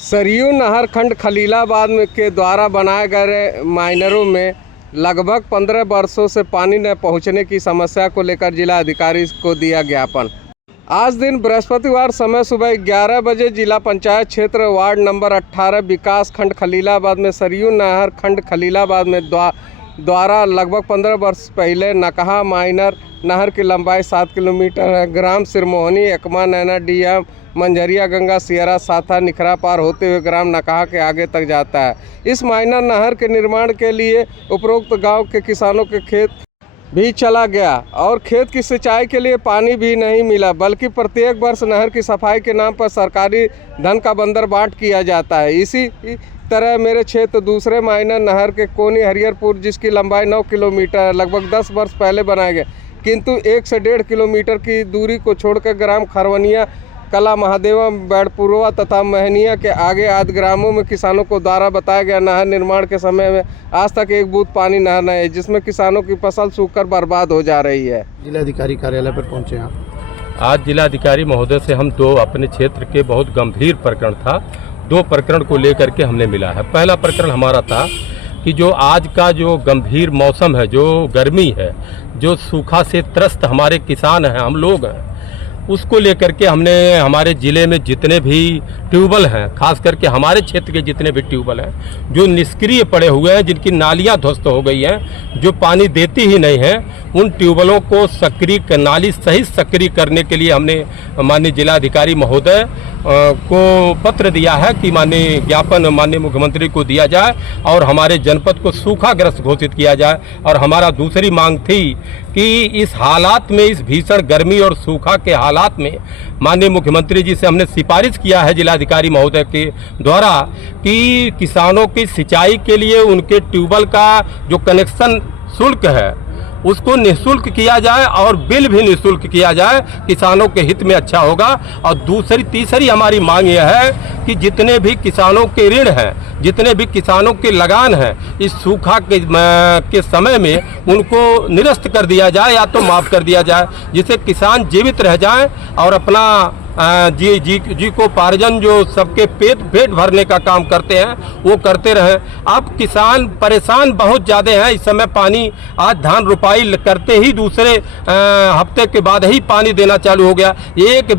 सरयू नहर खंड खलीलाबाद के द्वारा बनाए गए माइनरों में लगभग 15 वर्षों से पानी न पहुंचने की समस्या को लेकर जिला अधिकारी को दिया ज्ञापन। आज दिन बृहस्पतिवार समय सुबह 11 बजे जिला पंचायत क्षेत्र वार्ड नंबर 18 विकास खंड खलीलाबाद में सरयू नहर खंड खलीलाबाद में द्वारा लगभग 15 वर्ष पहले नकहा माइनर नहर की लंबाई 7 किलोमीटर है। ग्राम सिरमोहनी, एकमा, नैना, डीएम, मंझरिया, गंगा, सियरा, साथा, निखरा पार होते हुए ग्राम नकहा के आगे तक जाता है। इस माइनर नहर के निर्माण के लिए उपरोक्त गांव के किसानों के खेत भी चला गया और खेत की सिंचाई के लिए पानी भी नहीं मिला, बल्कि प्रत्येक वर्ष नहर की सफाई के नाम पर सरकारी धन का बंदर बांट किया जाता है। इसी तरह मेरे क्षेत्र दूसरे माइनर नहर के कोनी हरिहरपुर, जिसकी लंबाई 9 किलोमीटर है, लगभग 10 वर्ष पहले बनाए गए, किंतु 1 से 1.5 किलोमीटर की दूरी को छोड़कर ग्राम खरवनिया, कला महादेवा, बैडपुरवा तथा महनिया के आगे आदि ग्रामों में किसानों को द्वारा बताया गया नहर निर्माण के समय में आज तक एक बूंद पानी नहर नहीं है, जिसमें किसानों की फसल सूखकर बर्बाद हो जा रही है। जिलाधिकारी कार्यालय पर पहुंचे हैं। आज जिलाधिकारी महोदय से हम दो अपने क्षेत्र के बहुत गंभीर प्रकरण था, 2 प्रकरण को लेकर के हमने मिला है। पहला प्रकरण हमारा था कि जो आज का जो गंभीर मौसम है, जो गर्मी है, जो सूखा से त्रस्त हमारे किसान हैं, हम लोग हैं, उसको लेकर के हमने हमारे ज़िले में जितने भी ट्यूबवेल हैं, खास करके हमारे क्षेत्र के जितने भी ट्यूबवेल हैं जो निष्क्रिय पड़े हुए हैं, जिनकी नालियां ध्वस्त हो गई हैं, जो पानी देती ही नहीं हैं, उन ट्यूबवेलों को सक्रिय, नाली सहित सक्रिय करने के लिए हमने माननीय जिलाधिकारी महोदय को पत्र दिया है कि माननीय ज्ञापन माननीय मुख्यमंत्री को दिया जाए और हमारे जनपद को सूखाग्रस्त घोषित किया जाए। और हमारा दूसरी मांग थी कि इस हालात में, इस भीषण गर्मी और सूखा के हालात में माननीय मुख्यमंत्री जी से हमने सिफारिश किया है जिलाधिकारी महोदय के द्वारा कि किसानों की सिंचाई के लिए उनके ट्यूबवेल का जो कनेक्शन शुल्क है उसको निःशुल्क किया जाए और बिल भी निःशुल्क किया जाए, किसानों के हित में अच्छा होगा। और तीसरी हमारी मांग यह है कि जितने भी किसानों के ऋण हैं, जितने भी किसानों के लगान हैं, इस सूखा के समय में उनको निरस्त कर दिया जाए या तो माफ़ कर दिया जाए, जिससे किसान जीवित रह जाएं और अपना जी को पार्जन जो सबके पेट भरने का काम करते हैं वो करते रहें। अब किसान परेशान बहुत ज़्यादा हैं इस समय। पानी आज धान रोपाई करते ही दूसरे हफ्ते के बाद ही पानी देना चालू हो गया। एक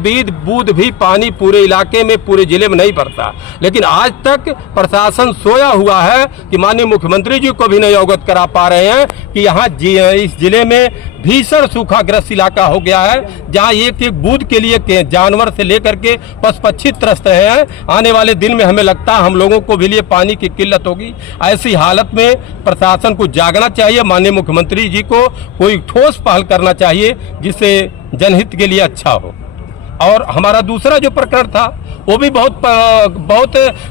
बूंद भी पानी पूरे इलाके में, पूरे ज़िले में नहीं पड़ता। लेकिन आज तक प्रशासन सोया हुआ है कि माननीय मुख्यमंत्री जी को भी नहीं अवगत करा पा रहे हैं कि यहाँ इस जिले में भीषण सूखाग्रस्त इलाका हो गया है, जहाँ एक बूंद के लिए जानवर से लेकर के पशु पक्षी त्रस्त हैं। आने वाले दिन में हमें लगता है हम लोगों को भी लिए पानी की किल्लत होगी। ऐसी हालत में प्रशासन को जागना चाहिए, माननीय मुख्यमंत्री जी को कोई ठोस पहल करना चाहिए जिससे जनहित के लिए अच्छा हो। और हमारा दूसरा जो प्रकरण था वो भी बहुत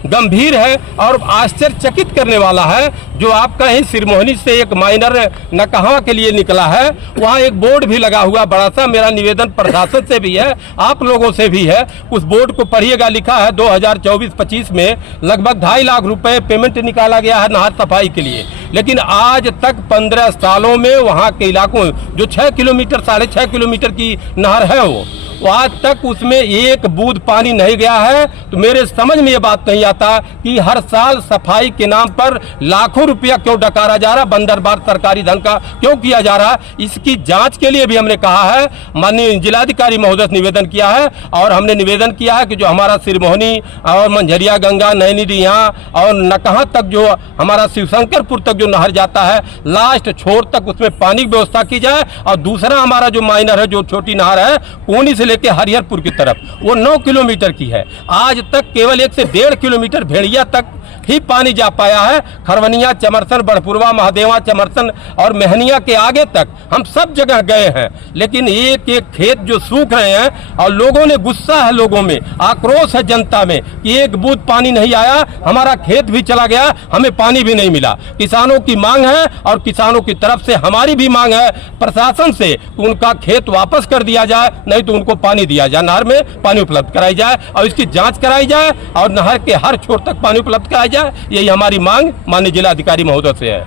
गंभीर है और आश्चर्यचकित करने वाला है। जो आपका ही सिरमोहनी से एक माइनर नकहा के लिए निकला है, वहाँ एक बोर्ड भी लगा हुआ बड़ा सा। मेरा निवेदन प्रशासन से भी है, आप लोगों से भी है, उस बोर्ड को पढ़िएगा। लिखा है 2024-25 में लगभग 2.5 लाख रुपए पेमेंट निकाला गया है नहर सफाई के लिए, लेकिन आज तक 15 सालों में वहाँ के इलाकों जो 6 किलोमीटर 6.5 किलोमीटर की नहर है वो आज तक उसमें एक बूंद पानी नहीं गया है। तो मेरे समझ में ये बात नहीं आता कि हर साल सफाई के नाम पर लाखों रुपया क्यों डकारा जा रहा, बंदरबार सरकारी धन का क्यों किया जा रहा। इसकी जांच के लिए भी हमने कहा है, माननीय जिलाधिकारी महोदय से निवेदन किया है। और हमने निवेदन किया है कि जो हमारा सिरमोहनी और मंझरिया, गंगा, नैनीडीहा और नकहा तक जो हमारा शिवशंकरपुर तक जो नहर जाता है, लास्ट छोर तक उसमें पानी की व्यवस्था की जाए। और दूसरा हमारा जो माइनर है, जो छोटी नहर है कोनी से लेके हरिहरपुर की तरफ, वो 9 किलोमीटर की है। आज तक केवल 1 से 1.5 किलोमीटर भेड़िया तक ही पानी जा पाया है। खरवनिया, चमरसन, बड़पुरवा, महादेवा, चमरसन और महनिया के आगे तक हम सब जगह गए हैं, लेकिन एक खेत जो सूख रहे हैं और लोगों ने गुस्सा है, लोगों में आक्रोश है जनता में कि एक बूंद पानी नहीं आया, हमारा खेत भी चला गया, हमें पानी भी नहीं मिला। किसानों की मांग है और किसानों की तरफ से हमारी भी मांग है प्रशासन से कि उनका खेत वापस कर दिया जाए, नहीं तो उनको पानी दिया जाए, नहर में पानी उपलब्ध कराई जाए और इसकी जांच कराई जाए और नहर के हर छोर तक पानी उपलब्ध कराया जाए। यही हमारी मांग माननीय जिलाधिकारी महोदय से है।